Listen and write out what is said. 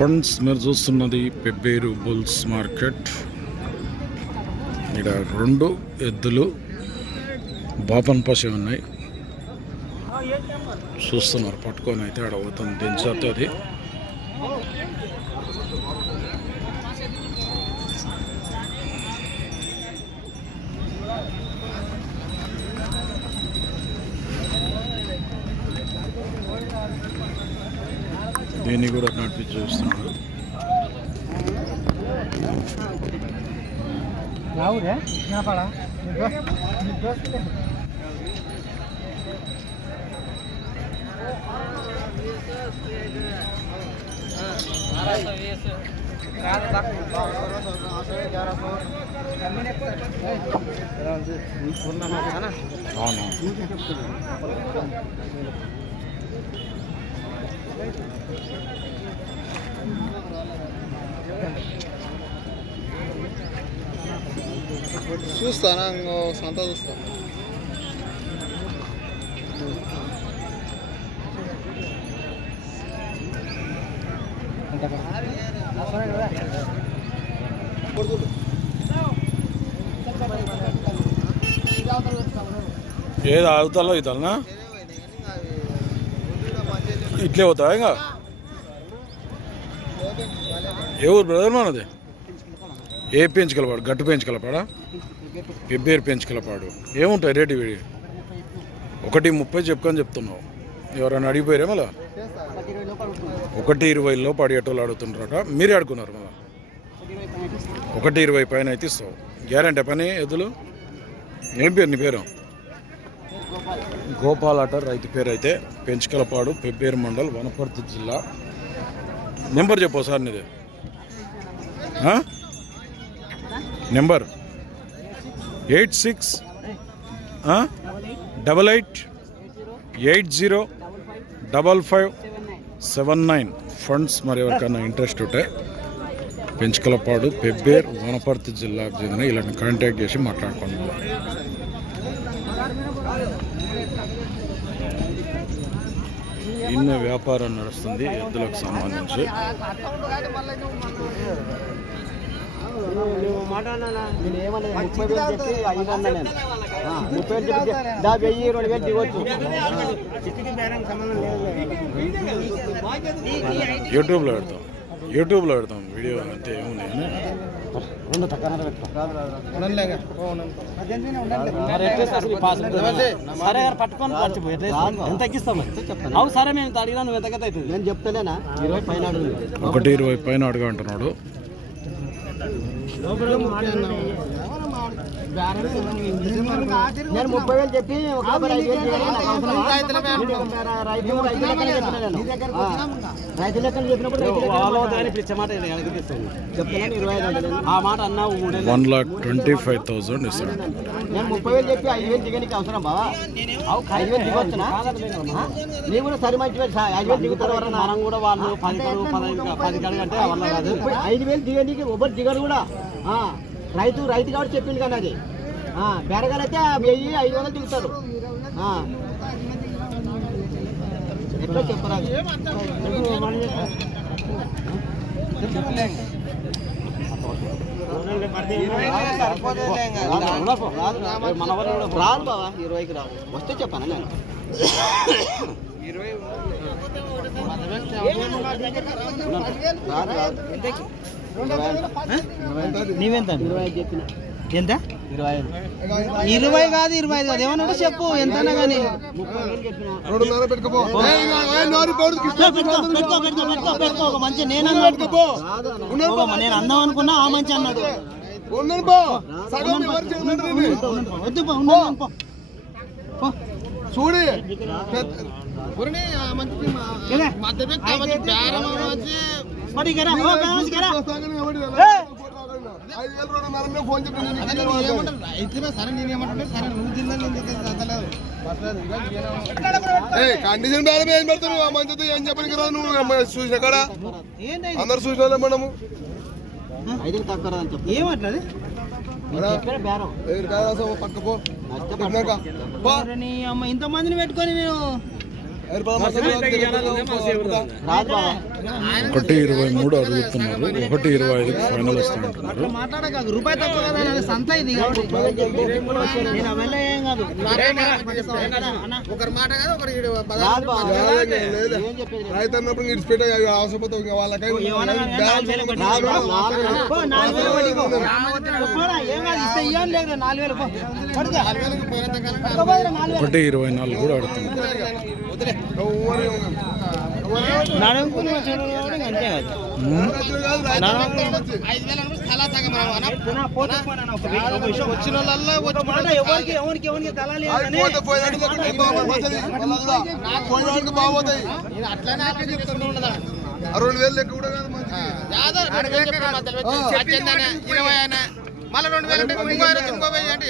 Friends మీరు చూస్తున్నది Pebbair bulls market. ఇక్కడ రెండు ఎద్దులు బాపన్ పసి ఉన్నాయి. చూస్తున్నారు పట్టుకొని అయితే ఆడ పోతుంది దించుతుంది దీన్ని కూడా నడిపించి చూస్తున్నారు రావురే వినపడా అవును? చూస్తానా ఇంకో సంత చూస్తా. ఏది ఆగుతాలో ఇతలనా ఇట్లే పోతావా ఇంకా? ఏ ఊరు బ్రదర్ మనది? ఏ పెంచుకలపాడు? గట్టు పెంచుకలపాడా? పెబ్బేరు పెంచుకలపాడు? ఏముంటాయి రేటు వీడి ఒకటి ముప్పై చెప్పుకొని చెప్తున్నావు. ఎవరైనా అడిగిపోయారా మళ్ళా? ఒకటి ఇరవైలో పడేటోళ్ళు అడుగుతుంటారట మీరే అడుగున్నారు మళ్ళా? ఒకటి ఇరవై పైన అయితే ఇస్తావు. గ్యారంటీ పని ఎదులు ఏం పేరు నీ పేరు? గోపాల్ రైతు పేరు అయితే పెంచుకలపాడు పెబ్బేరు మండల్ వనపర్తి జిల్లా. నెంబర్ చెప్పు సార్ నీది. Number eight six double eight eight zero double five seven nine funds మరి ఎవరికైనా ఇంట్రెస్ట్ ఉంటే పెంచుకలపాడు పెబ్బేర్ వనపర్తి జిల్లాకు చెందిన ఇలాంటి కాంటాక్ట్ చేసి మాట్లాడుకుంటున్నాను ఇన్న వ్యాపారం నడుస్తుంది ఎద్దులకు సంబంధించి. ముప్పై వేలు చెప్పి దా వెయ్యి రెండు వేలు దిగొచ్చు యూట్యూబ్లో పెడతాం. యూట్యూబ్లో పెడతాం వీడియో అంటే ఏముంది సరే గారు పట్టుకొని ఎంత తగ్గిస్తాం సరే మేము అడిగినా నువ్వు ఎంత అవుతుంది నేను చెప్తలేనా ఇరవై పైన ఒకటి ఇరవై పైన అడుగు. అంటున్నాడు నేను ముప్పై వేలు చెప్పి? రైతు లెక్కలు చెప్పినప్పుడు చెప్తున్నాను ఇరవై ఐదు. ఆ మాట అన్నావు one lakh twenty five thousand ఇస్తాడు నేను ముప్పై వేలు చెప్పి ఐదు వేలు దిగడానికి అవసరం బావా? ఐదు వేలు దిగొచ్చునా? నీవు కూడా సరి మంచి ఐదు వేలు దిగుతారు ఎవరన్నా? మనం కూడా వాళ్ళు పది పదహైదు పది కడుగు అంటే వల్ల కాదు. ఐదు వేలు దిగడానికి ఒకటి దిగడు కూడా? ఆ, రైతు రైతు కాబట్టి చెప్పింది కానీ అది. ఆ, బెరగాలు అయితే వెయ్యి ఐదు వందలు దిగుతారు. ఎట్లా చెప్పరా రాదు బావా ఇరవైకి రాదు వస్తే చెప్పాను నేను? రాదు రాదు నీవెంత? ఇరవై ఎంత? ఇరవై కాదు ఇరవై ఐదు కాదు. ఏమన్నా చెప్పు కానీ. ఒక మంచి నేను నేను అందాం అనుకున్నా ఆ మంచి అన్నాడు. చూడి. మరి ఇక రా, ఓ, బ్యాలెన్స్ ఇక రా. ఐదు వేల రెండు వందల ఫోన్ కండిషన్ బేరం ఏం పెడతారు? ఆ మంచితో ఏం చెప్పడానికి రాదు నువ్వు? చూసిన కాడ? అందరు చూసిన మనము ఇంత మందిని పెట్టుకొని నేను ఒకటి ఇరవై మూడు అడుగుతున్నారు. ఒకటి ఇరవై ఐదు ఫైనల్ వస్తున్నారు మాట్లాడక రూపాయి తక్కువ కదా. ఒకరి మాట కాదు ఒకరి. రైతు అన్నప్పుడు ఇడిచిపెట్ట అవసరపోతే ఇంకా వాళ్ళకై. ఒకటి ఇరవై నాలుగు కూడా అడుగుతున్నారు నడుముకుని వచ్చాడు కాబట్టి అంతే కదా నా పోతే పోనా, నా ఒక వి- ఒక విషయం వచ్చిన వాళ్ళల్లా ఒక మాట ఎవరికి ఎవరికి ఎవరికి తలాలి అని పోతే పోయేదానికి ఒకటి బాగా మంచిది. పోయేదానికి బాగోతాయి ఆ రెండు వేలు లెక్క కూడా కాదు మంచిది ఇరవై అయినా మళ్ళీ రెండు వేలు అంటే ఇంకో ఆయన ఇంకో వెయ్యి అంటే